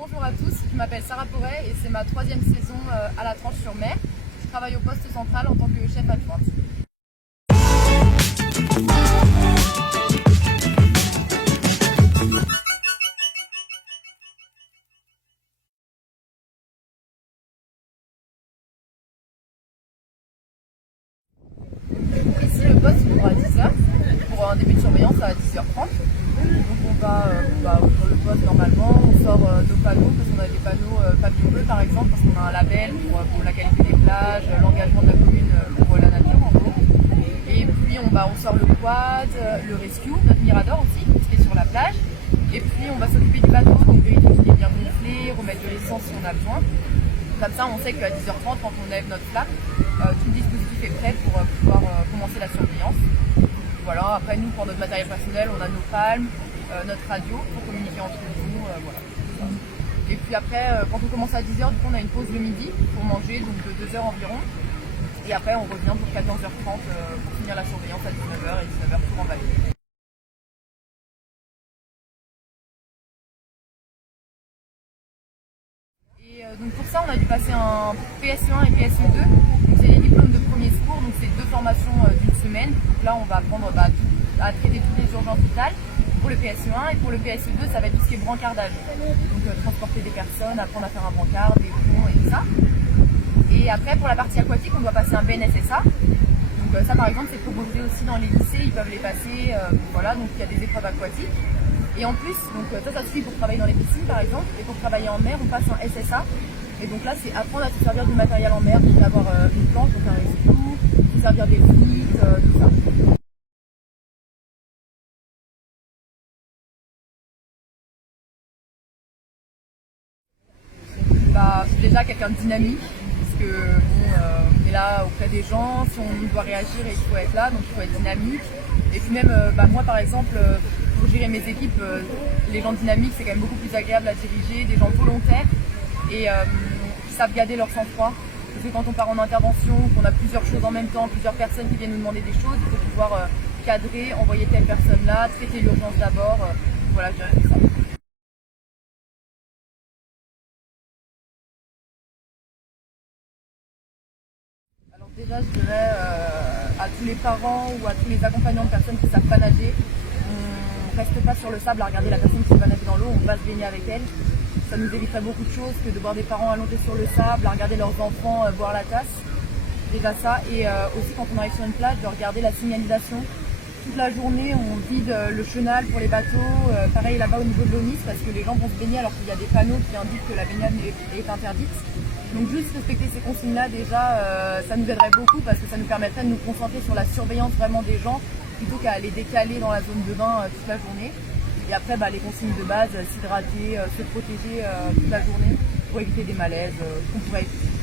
Bonjour à tous, je m'appelle Sarah Porret et c'est ma 3e saison à la Tranche-sur-Mer. Je travaille au poste central en tant que chef adjointe. Ici le poste ouvre à 10h, pour un début de surveillance à 10h30. Donc on va ouvrir le poste normalement, on sort nos panneaux, parce qu'on a des panneaux papier bleu par exemple, parce qu'on a un label pour la qualité des plages, l'engagement de la commune pour la nature en gros. Et puis on sort le quad, le rescue, notre mirador aussi, qui est sur la plage. Et puis on va s'occuper du bateau, donc vérifier qu'il est bien gonflé, remettre de l'essence si on a besoin. Comme ça on sait qu'à 10h30 quand on lève notre flamme, tout le dispositif est prêt pour pouvoir commencer la surveillance. Voilà, après nous pour notre matériel personnel on a nos palmes, notre radio pour communiquer entre nous, voilà. Et puis après quand on commence à 10h, du coup on a une pause le midi pour manger, donc de 2h environ. Et après on revient pour 14h30 pour finir la surveillance à 19h et 19h tout renvaler. Et donc pour ça on a dû passer un PSE1 et PSE2, donc c'est les diplômes de premier secours, donc c'est 2 formations d'une semaine. Donc là on va apprendre à traiter toutes les urgences vitales pour le PSE1 et pour le PSE2 ça va être tout ce qui est brancardage. Donc transporter des personnes, apprendre à faire un brancard, des ponts et tout ça. Et après pour la partie aquatique on doit passer un BNSSA. Donc ça par exemple c'est proposé aussi dans les lycées, ils peuvent les passer, voilà, donc il y a des épreuves aquatiques. Et en plus, donc ça suffit pour travailler dans les piscines par exemple, et pour travailler en mer, on passe un SSA. Et donc là, c'est apprendre à se servir du matériel en mer, donc avoir une planche, donc un rescue, se servir des flics, tout ça. Déjà quelqu'un de dynamique, parce que on est là auprès des gens, si on doit réagir, il faut être là, donc il faut être dynamique. Et puis même, moi par exemple, pour gérer mes équipes, les gens dynamiques c'est quand même beaucoup plus agréable à diriger, des gens volontaires et qui savent garder leur sang-froid. Parce que quand on part en intervention, qu'on a plusieurs choses en même temps, plusieurs personnes qui viennent nous demander des choses, il faut pouvoir cadrer, envoyer telle personne là, traiter l'urgence d'abord, voilà, je dirais ça. Alors déjà, je dirais à tous les parents ou à tous les accompagnants de personnes qui ne savent pas nager, on ne reste pas sur le sable à regarder la personne qui va nager dans l'eau, on va se baigner avec elle. Ça nous éviterait beaucoup de choses que de voir des parents allongés sur le sable, à regarder leurs enfants boire la tasse. Déjà ça, et aussi quand on arrive sur une plage, de regarder la signalisation. Toute la journée, on vide le chenal pour les bateaux, pareil là-bas au niveau de l'ONIS, parce que les gens vont se baigner alors qu'il y a des panneaux qui indiquent que la baignade est interdite. Donc juste respecter ces consignes-là, déjà, ça nous aiderait beaucoup parce que ça nous permettrait de nous concentrer sur la surveillance vraiment des gens, plutôt qu'à aller décaler dans la zone de bain toute la journée. Et après, les consignes de base, s'hydrater, se protéger toute la journée pour éviter des malaises qu'on pourrait éviter.